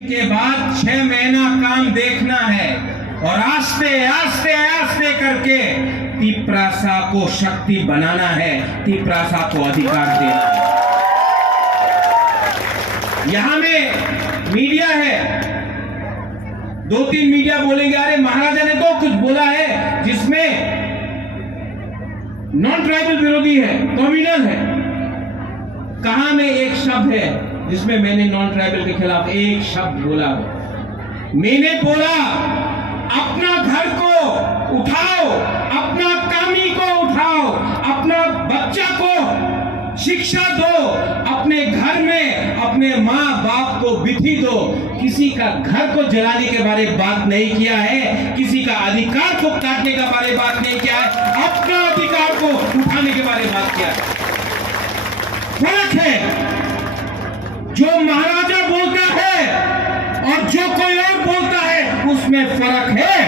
के बाद 6 महीना काम देखना है और आस्ते आस्ते आस्ते करके तिपरासा को शक्ति बनाना है, तिपरासा को अधिकार देना है। यहां में मीडिया है, 2-3 मीडिया बोलेंगे अरे महाराजा ने तो कुछ बोला है जिसमें नॉन ट्राइबल विरोधी है, कम्युनल है। कहां में एक शब्द है जिसमें मैंने नॉन ट्राइबल के खिलाफ एक शब्द बोला हो? मैंने बोला अपना घर को उठाओ, अपना कामी को उठाओ, अपना बच्चा को शिक्षा दो, अपने घर में अपने माँ बाप को विधि दो। किसी का घर को जलाने के बारे में बात नहीं किया है, किसी का अधिकार को काटने के बारे में बात नहीं किया है, अपना अधिकार को उठाने के बारे में बात किया है। फर्क है, जो महाराजा बोलता है और जो कोई और बोलता है उसमें फर्क है।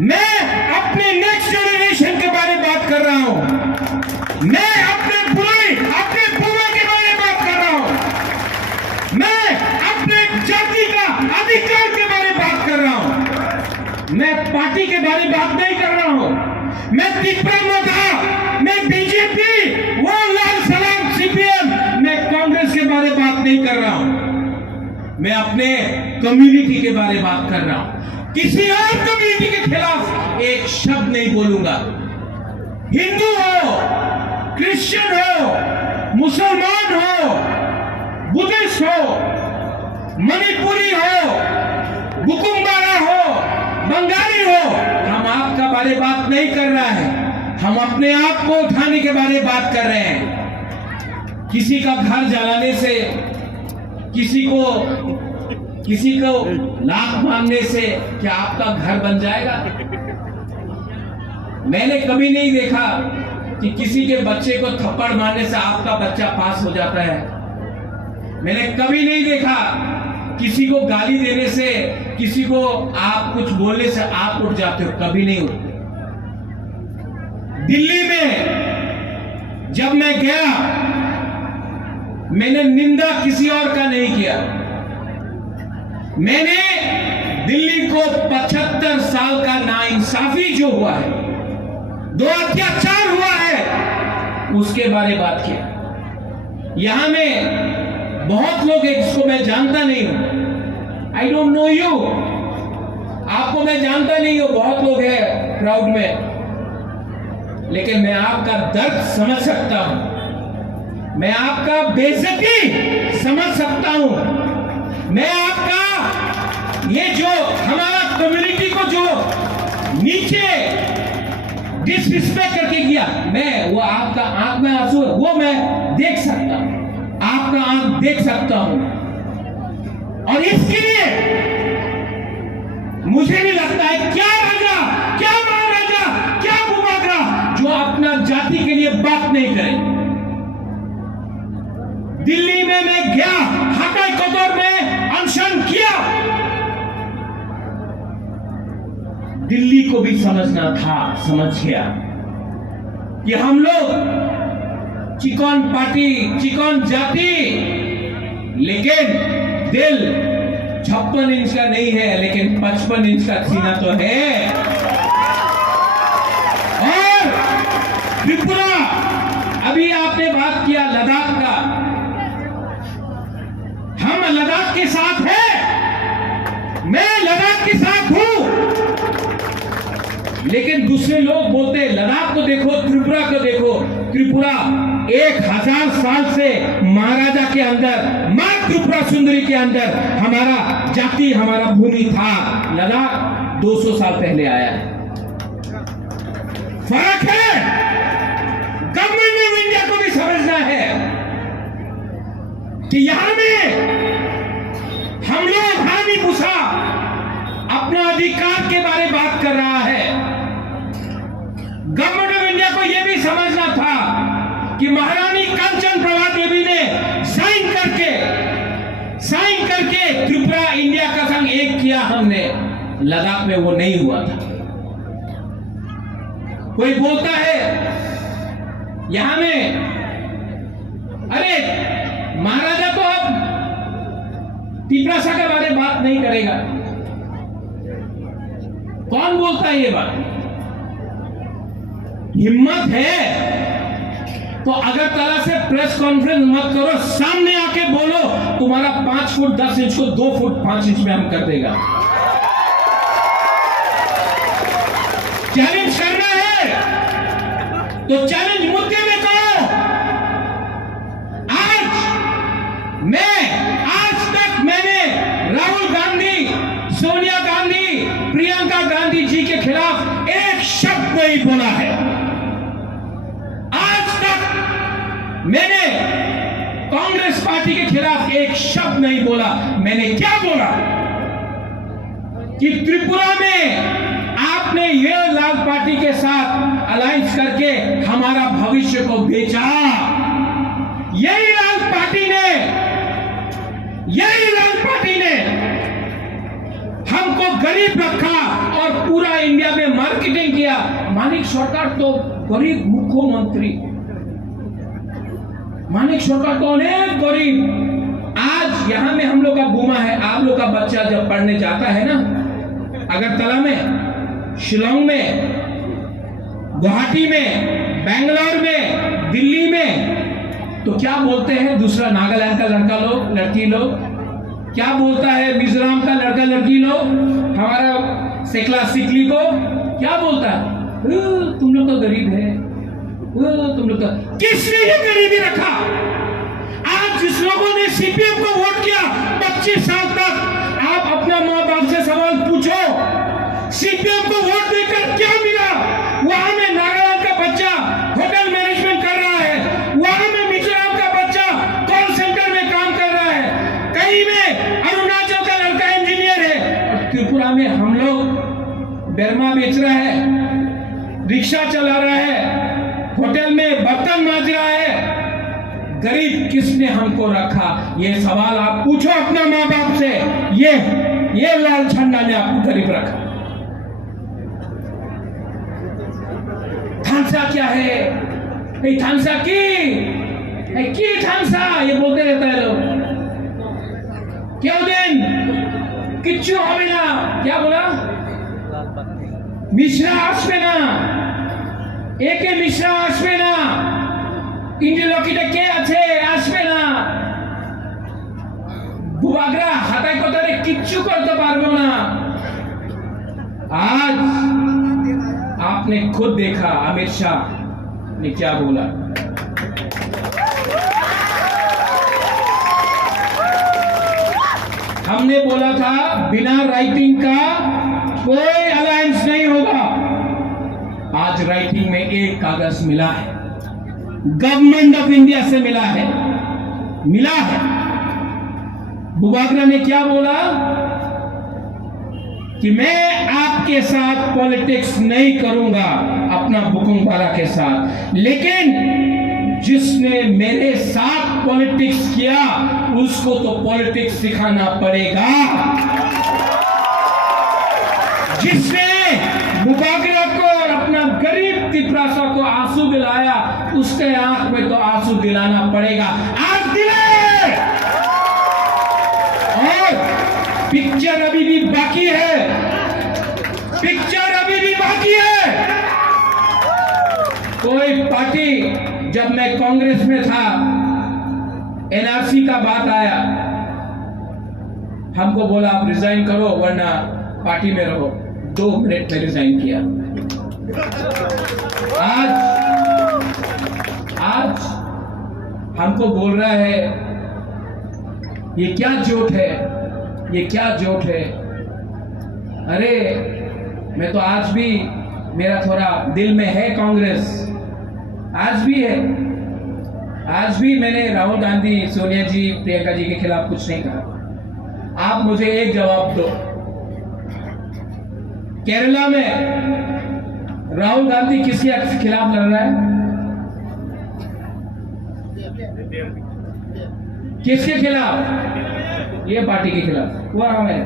मैं अपने नेक्स्ट जनरेशन के बारे में बात कर रहा हूं, मैं अपने बुढ़े अपने बुआ के बारे में बात कर रहा हूं, मैं अपने जाति का अधिकार के बारे में बात कर रहा हूं, मैं पार्टी के बारे में बात नहीं कर रहा हूं। मैं तिपरा, मैं बीजेपी, वो लाल सलाम सीपीएम, मैं कांग्रेस के बारे में बात नहीं कर रहा हूं। मैं अपने कम्युनिटी के बारे में बात कर रहा हूं। किसी और कम्युनिटी के खिलाफ एक शब्द नहीं बोलूंगा। हिंदू हो, क्रिश्चियन हो, मुसलमान हो, बुद्धिस्ट हो, मणिपुरी हो, बुकुम्बारा हो, बंगाली हो, हम आपका बारे में बात नहीं कर रहा है। हम अपने आप को उठाने के बारे में बात कर रहे हैं। किसी का घर जलाने से, किसी को लात मारने से क्या आपका घर बन जाएगा? मैंने कभी नहीं देखा कि किसी के बच्चे को थप्पड़ मारने से आपका बच्चा पास हो जाता है। मैंने कभी नहीं देखा किसी को गाली देने से, किसी को आप कुछ बोलने से आप उठ जाते हो, कभी नहीं उठते। दिल्ली में जब मैं गया, मैंने निंदा किसी और का नहीं किया। मैंने दिल्ली को 75 साल का नाइंसाफी जो हुआ है, दो अत्याचार हुआ है, उसके बारे में बात किया। यहां में बहुत लोग हैं जिसको मैं जानता नहीं हूं। आई डोंट नो यू, आपको मैं जानता नहीं हूं। बहुत लोग हैं क्राउड में, लेकिन मैं आपका दर्द समझ सकता हूं, मैं आपका बेइज्जती समझ सकता हूं, मैं आपका ये जो हमारा कम्युनिटी को जो नीचे डिसरिस्पेक्ट करके किया, मैं वो आपका आंख में आंसू है वो मैं देख सकता हूं, आपका आंख देख सकता हूं। और इसके लिए मुझे नहीं लगता है क्या राजा, क्या महाराजा, क्या भूमाग्रा जो अपना जाति के लिए बात नहीं करे। दिल्ली में मैं गया, हाटाई कोतवाल में अनशन किया। दिल्ली को भी समझना था, समझ गया कि हम लोग चिकन पार्टी, चिकन जाति, लेकिन दिल 56 इंच का नहीं है, लेकिन 55 इंच का सीना तो है। और त्रिपुरा, अभी आपने बात किया लद्दाख का, हम लद्दाख के साथ हैं, मैं लद्दाख के साथ हूं, लेकिन दूसरे लोग बोलते हैं लद्दाख को देखो, त्रिपुरा को देखो। त्रिपुरा 1000 साल से महाराजा के अंदर, मां त्रिपुरा सुंदरी के अंदर हमारा जाति, हमारा भूमि था। लद्दाख 200 साल पहले आया है। फर्क है, गवर्नमेंट ऑफ इंडिया को भी समझना है कि यहां में हम लोग हानि भूसा अपना अधिकार के बारे में बात कर रहा है। गवर्नमेंट ऑफ इंडिया को यह भी समझना था कि महारानी कंचन प्रभा देवी ने साइन करके त्रिपुरा इंडिया का संग एक किया हमने, लद्दाख में वो नहीं हुआ था। कोई बोलता है यहां में अरे महाराजा तो अब तिपरासा के बारे में बात नहीं करेगा। कौन बोलता है ये बात? हिम्मत है तो अगरतला से प्रेस कॉन्फ्रेंस मत करो, सामने आके बोलो तुम्हारा 5 फुट 10 इंच को 2 फुट 5 इंच में हम कर देगा। चैलेंज करना है तो चैलेंज मुद्दे में करो। आज तक मैंने राहुल गांधी, सोनिया गांधी, प्रियंका गांधी जी के खिलाफ एक शब्द नहीं बोला है। आज तक मैंने कांग्रेस पार्टी के खिलाफ एक शब्द नहीं बोला। मैंने क्या बोला कि त्रिपुरा में आपने ये लाल पार्टी के साथ अलायंस करके हमारा भविष्य को बेचा। यही लाल पार्टी ने हमको गरीब रखा और पूरा इंडिया में मार्केटिंग किया। मानिक सरकार तो गरीब मुख्यमंत्री, मानिक सरकार तो अनेक गरीब। आज यहां में हम लोग का बुमा है, आप लोग का बच्चा जब पढ़ने जाता है ना, अगरतला में, शिलोंग में, गुवाहाटी में, बेंगलोर में, दिल्ली में, तो क्या बोलते हैं? दूसरा नागालैंड का लड़का लोग, लड़की लोग क्या बोलता है? मिजोरम का लड़का लड़की लोग हमारा सेकला सिकली को क्या बोलता है? तुम लोग तो गरीब है, तुम लोग तो। किसने ये गरीबी रखा? आज जिस लोगों ने सीपीएम को वोट किया 25 साल तक, आप अपना माँ बाप से सवाल पूछो, सीपीएम को वोट देकर क्या मिला? वहां में नागालैंड का बच्चा होटल मैनेजमेंट कर रहा है, वहां में मिजोरम का बच्चा कॉल सेंटर में काम कर रहा है, कहीं में अरुणाचल का लड़का इंजीनियर है, और त्रिपुरा में हम लोग बेरमा बेच रहा है, रिक्शा चला रहा है, होटल में बर्तन मांज रहा है। गरीब किसने हमको रखा? ये सवाल आप पूछो अपना माँ बाप से। ये लाल झंडा ने आपको गरीब रखा। थानसा क्या है? थानसा की थानसा ये बोलते रहता है लोग। क्यों दिन किच्चू হবে না, क्या बोला? मिश्रा আসবে না, একে মিশ্রা আসবে না, ইন্দ্রলকিটা কে আছে আসবে না। বুবাগরা হাতায় কথারে কিচ্ছু করতে পারবো না। आज आपने खुद देखा अमित शाह ने क्या बोला। हमने बोला था बिना राइटिंग का कोई अलायंस नहीं होगा। आज राइटिंग में एक कागज मिला है, गवर्नमेंट ऑफ इंडिया से मिला है। बुबागरा ने क्या बोला कि मैं आपके साथ पॉलिटिक्स नहीं करूंगा अपना बुकुंगवाला के साथ, लेकिन जिसने मेरे साथ पॉलिटिक्स किया उसको तो पॉलिटिक्स सिखाना पड़ेगा। जिसने बुबागरा को और अपना गरीब तिपरासा को आंसू दिलाया उसके आंख में तो आंसू दिलाना पड़ेगा। आज दिलाए, और पिक्चर अभी भी बाकी है, कोई पार्टी, जब मैं कांग्रेस में था एनआरसी का बात आया, हमको बोला आप रिजाइन करो वरना पार्टी में रहो। 2 मिनट में रिजाइन किया। आज हमको बोल रहा है ये क्या जोट है, ये क्या जोट है। अरे मैं तो आज भी, मेरा थोड़ा दिल में है कांग्रेस, आज भी है। आज भी मैंने राहुल गांधी, सोनिया जी, प्रियंका जी के खिलाफ कुछ नहीं कहा। आप मुझे एक जवाब दो, केरला में राहुल गांधी किसके खिलाफ लड़ रहा है? किसके खिलाफ? ये पार्टी के खिलाफ। वो हमें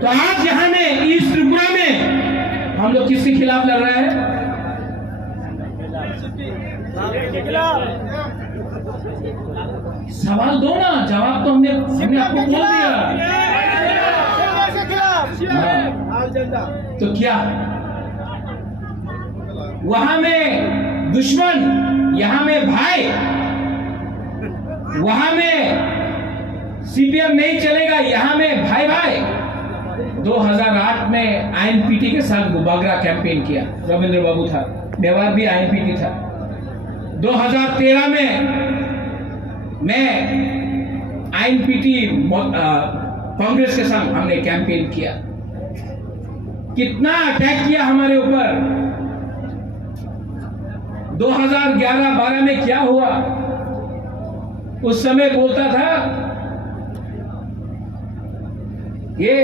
तो आज यहां में ईस्ट त्रिपुरा में हम लोग किसके खिलाफ लड़ रहे हैं? सवाल दो ना, जवाब तो हमने आपको बोल दिया। तो क्या वहां में दुश्मन, यहां में भाई, वहां में सीपीएम नहीं चलेगा, यहां में भाई भाई। 2008 में आईएनपीटी के साथ बुबागरा कैंपेन किया, रविंद्र बाबू था, मेवाड़ भी आईएनपीटी था। 2013 में मैं आईएनपीटी कांग्रेस के साथ हमने कैंपेन किया। कितना अटैक किया हमारे ऊपर। 2011-12 में क्या हुआ, उस समय बोलता था ये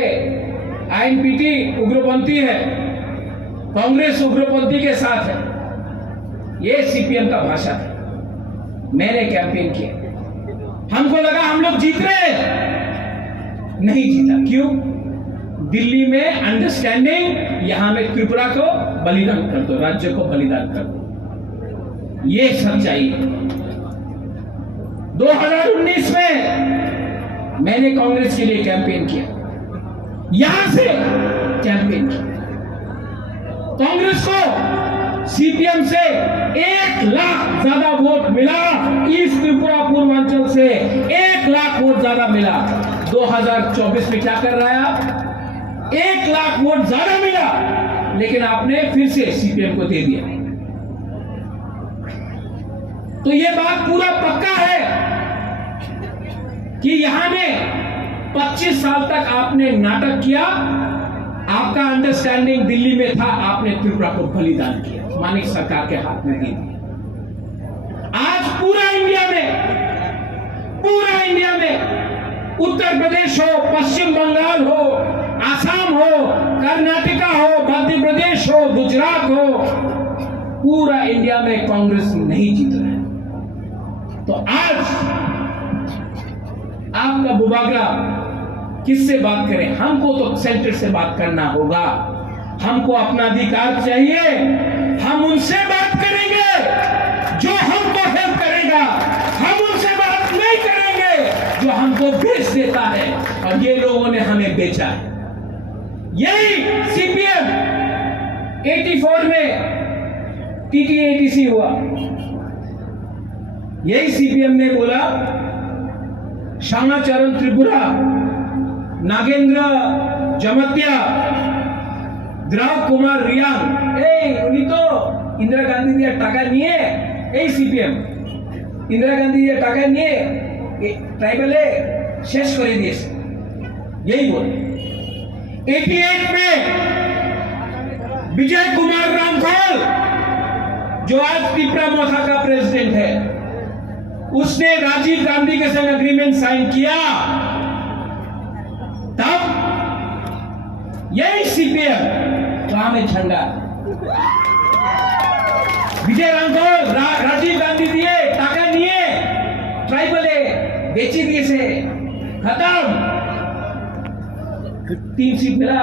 आईएनपीटी उग्रपंथी है, कांग्रेस उग्रपंथी के साथ है, ये सीपीएम का भाषा है। मैंने कैंपेन किया, हमको लगा हम लोग जीत रहे, नहीं जीता। क्यों? दिल्ली में अंडरस्टैंडिंग, यहां में त्रिपुरा को बलिदान कर दो, राज्य को बलिदान कर दो, ये सच्चाई है। 2019 में मैंने कांग्रेस के लिए कैंपेन किया, यहां से कैंपेन किया। कांग्रेस को सीपीएम से 1 लाख ज्यादा वोट मिला, ईस्ट त्रिपुरा पूर्वांचल से 1 लाख वोट ज्यादा मिला। 2024 में क्या कर रहा है आप? 1 लाख वोट ज्यादा मिला, लेकिन आपने फिर से सीपीएम को दे दिया। तो यह बात पूरा पक्का है कि यहां में 25 साल तक आपने नाटक किया, आपका अंडरस्टैंडिंग दिल्ली में था, आपने त्रिपुरा को बलिदान किया, मानिक सरकार के हाथ में दे दिया। आज पूरा इंडिया में, उत्तर प्रदेश हो, पश्चिम बंगाल हो, आसाम हो, कर्नाटका हो, मध्य प्रदेश हो, गुजरात हो, पूरा इंडिया में कांग्रेस नहीं जीत रहा है। तो आज आपका बुबागरा किससे बात करें? हमको तो सेंटर से बात करना होगा, हमको अपना अधिकार चाहिए। हम उनसे बात करेंगे जो हमको हेल्प करेगा, हम उनसे बात नहीं करेंगे जो हमको बेच देता है, और ये लोगों ने हमें बेचा है। यही सीपीएम 84 में टीटीएटीसी हुआ, यही सीपीएम ने बोला श्यामाचरण त्रिपुरा, नागेंद्र जमत्या, द्राव कुमार रियांग, उन्हीं तो इंदिरा गांधी दिया टाका निये, सीपीएम इंदिरा गांधी दिया टाका निये ट्राइबल शेष कर दिए, यही बोले। 88 में विजय कुमार रामफल, जो आज त्रिपुरा मोथा का प्रेसिडेंट है, उसने राजीव गांधी के संग एग्रीमेंट साइन किया, तब यही सीपीएम वहां में झंडा विजय रामफल राजीव गांधी दिए टाका निये ट्राइबल बेची दिए से खत्म। 3 सीट मिला,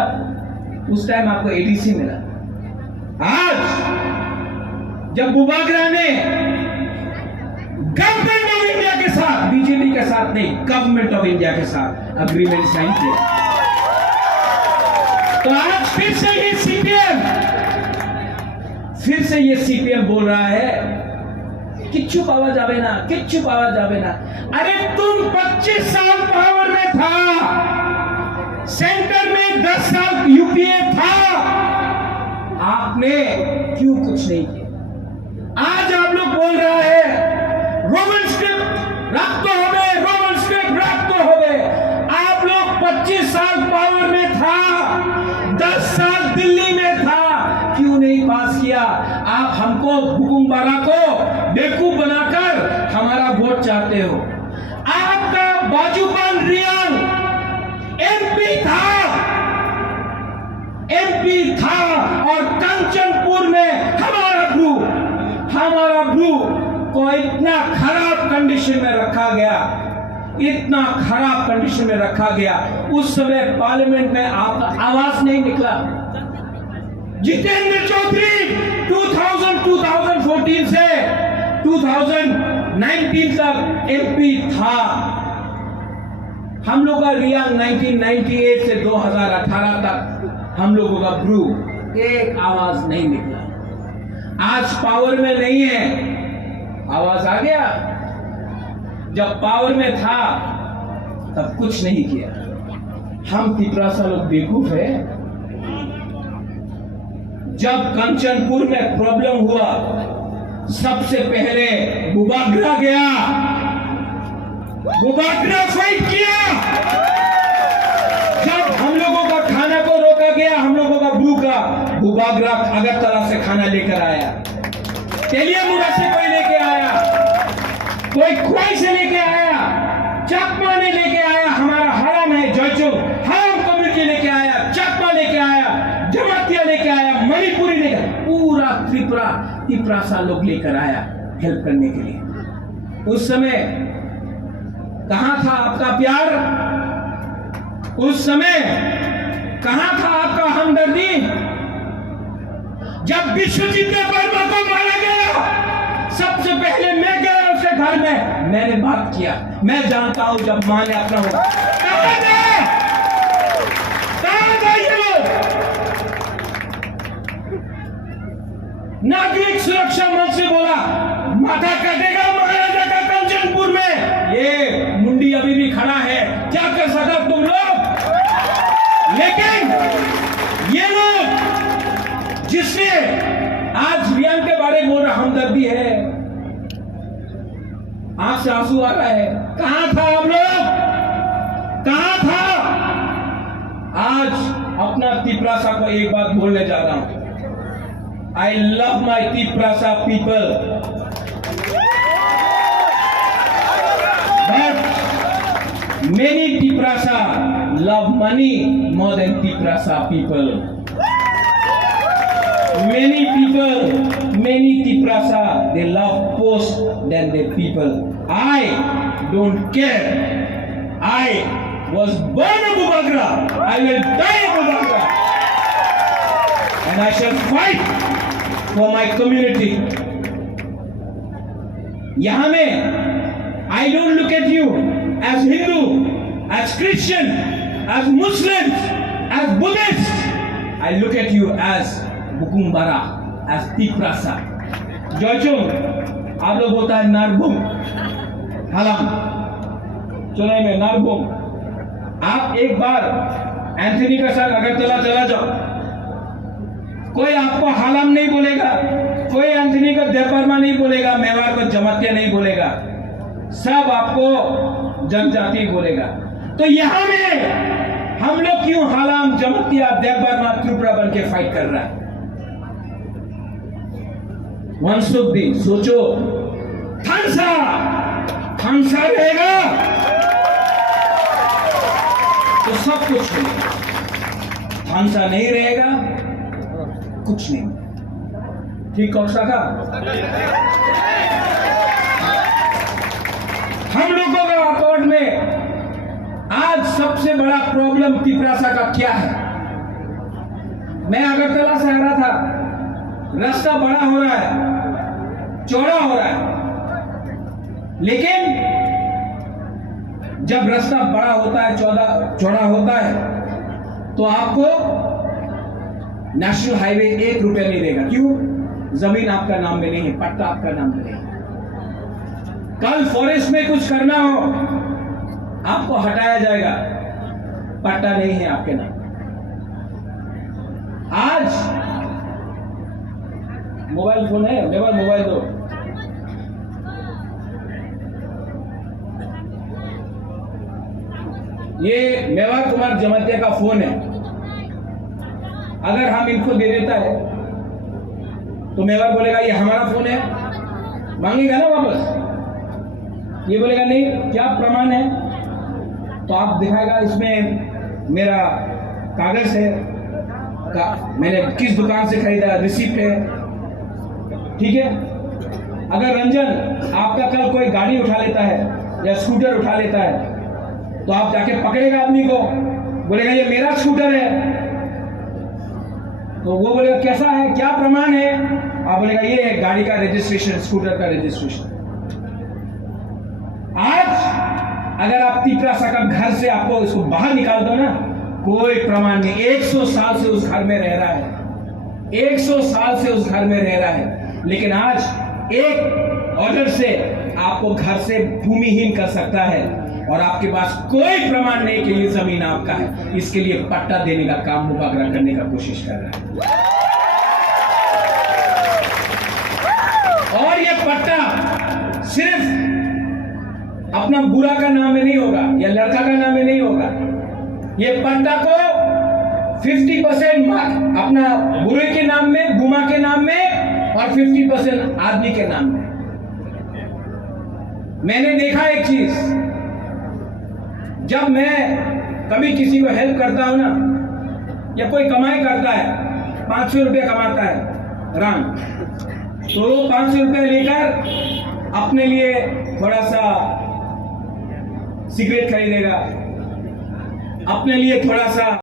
उस टाइम आपको एडीसी मिला। आज जब बुबागरा ने गवर्नमेंट ऑफ इंडिया के साथ, बीजेपी के साथ नहीं, गवर्नमेंट ऑफ इंडिया के साथ एग्रीमेंट साइन किया, तो आज फिर से ये सीपीएम बोल रहा है किच्छु पावा जावे ना, किच्छु पावा जावे ना। अरे तुम 25 साल पावर में था, सेंटर में 10 साल यूपीए था, आपने क्यों कुछ नहीं किया? आज आप लोग बोल रहा है रोमन स्क्रिप्ट रखते हो गए, रोमन स्क्रिप्ट रखते हो गए। आप लोग 25 साल पावर में था, 10 साल दिल्ली में था, क्यों नहीं पास किया? आप हमको बुकुम्बारा को बेवकूफ बनाकर हमारा वोट चाहते हो। आपका बाजूबन रियांग एमपी था और कंचनपुर में हमारा ग्रुप को इतना खराब कंडीशन में रखा गया, इतना खराब कंडीशन में रखा गया, उस समय पार्लियामेंट में आपका आवाज नहीं निकला। जितेंद्र चौधरी 2014 से 2019 तक एमपी था। हम लोग का रिया 1998 से 2018 तक हम लोगों का ब्रू एक आवाज नहीं निकला। आज पावर में नहीं है, आवाज आ गया। जब पावर में था तब कुछ नहीं किया। हम तिपरासा लोग बेवकूफ है। जब कंचनपुर में प्रॉब्लम हुआ सबसे पहले बुबागरा गया, बुबागरा फाइट किया। जब हम लोगों का खाना को रोका गया, हम लोगों का ब्रू का बुबागरा अगरतला से खाना लेकर आया, तेलियामुड़ा से कोई लेके आया, कोई खोई से लेके आया, चकमा ने लेके आया, हमारा हराम है जयचुंग हराम कम्युनिटी लेके आया, चकमा लेके आया, जमातिया लेके आया, मणिपुरी लेकर पूरा तिपरासा लोग लेकर आया हेल्प करने के लिए। उस समय कहां था आपका प्यार? उस समय कहां था आपका हमदर्दी? जब विश्वजीत वर्मा को मारा गया सबसे पहले मैं गया उसके घर में, मैंने बात किया। मैं जानता हूं जब मां ने अपना हो कहां गए ये लोग? नागरिक सुरक्षा मंच से बोला माथा कटेगा महाराजा का कंचनपुर में। ये मुंडी अभी भी खड़ा है, क्या कर सका तुम लोग? लेकिन ये लोग जिसने आज रियान के बारे में बोल रहा हमदर्दी है, आंख से आंसू आ रहा है, कहां था आप लोग? कहां था? आज अपना तिपरासा को एक बात बोलने जा रहा हूं। I love my Tiprasa people, but many Tiprasa love money more than Tiprasa people. Many Tiprasa they love post than their people. I don't care. I was born a Bubagra. I will die a Bubagra, and I shall fight for my community. यहां में I don't look at you as Hindu, as Christian, as Muslims, as Buddhist. I look at you as Bukumbara, as Tiprasa. Joychung, आप लोग बोलता है नारबुम, हलम, चुनाई में नारबुम। आप एक बार Anthony के साथ अगरतला चला जाओ, कोई आपको हालम नहीं बोलेगा, कोई एंथनी को देवबर्मा नहीं बोलेगा, मेवाड़ को जमातिया नहीं बोलेगा, सब आपको जनजाति बोलेगा। तो यहां में हम लोग क्यों हालम, जमातिया, देवबर्मा, त्रिपुरा बन के फाइट कर रहा है? वंशुद्धि सोचो, थानसा रहेगा तो सब कुछ रहेगा, थानसा नहीं रहेगा कुछ नहीं। ठीक कौन सा का? हम लोगों का अकॉर्ड में आज सबसे बड़ा प्रॉब्लम तिपरासा का क्या है? मैं अगरतला से आ रहा था, रास्ता बड़ा हो रहा है, चौड़ा हो रहा है, लेकिन जब रास्ता बड़ा होता है, चौड़ा होता है, तो आपको नेशनल हाईवे 1 रुपया नहीं देगा। क्यों? जमीन आपका नाम में नहीं है, पट्टा आपका नाम में नहीं है। कल फॉरेस्ट में कुछ करना हो, आपको हटाया जाएगा, पट्टा नहीं है आपके नाम। आज मोबाइल फोन है, मेरा मोबाइल दो। ये मेवाड़ कुमार जमातिया का फोन है। अगर हम इनको दे देता है तो मेवाड़ बोलेगा ये हमारा फोन है, मांगेगा ना वापस। ये बोलेगा नहीं, क्या प्रमाण है? तो आप दिखाएगा इसमें मेरा कागज है, मैंने किस दुकान से खरीदा, रिसिप्ट है, ठीक है। अगर रंजन आपका कल कोई गाड़ी उठा लेता है या स्कूटर उठा लेता है तो आप जाके पकड़ेगा आदमी को, बोलेगा ये मेरा स्कूटर है, तो वो बोलेगा कैसा है, क्या प्रमाण है? आप बोलेगा ये है गाड़ी का रजिस्ट्रेशन, स्कूटर का रजिस्ट्रेशन। आज अगर आप तिपरासा का घर से आपको उसको बाहर निकाल दो ना, कोई प्रमाण नहीं। 100 साल से उस घर में रह रहा है, 100 साल से उस घर में रह रहा है, लेकिन आज एक ऑर्डर से आपको घर से भूमिहीन कर सकता है और आपके पास कोई प्रमाण नहीं कि ये जमीन आपका है। इसके लिए पट्टा देने का काम मुबागरा करने का कोशिश कर रहा है। और ये पट्टा सिर्फ अपना बुरा का नाम में नहीं होगा या लड़का का नाम में नहीं होगा। ये पट्टा को 50% अपना बुरे के नाम में, बुमा के नाम में, और 50% आदमी के नाम में। मैंने देखा एक चीज, जब मैं कभी किसी को हेल्प करता हूं ना, या कोई कमाई करता है, 500 रुपये कमाता है राम, तो 500 रुपये लेकर अपने लिए थोड़ा सा सिगरेट खरीदेगा, अपने लिए थोड़ा सा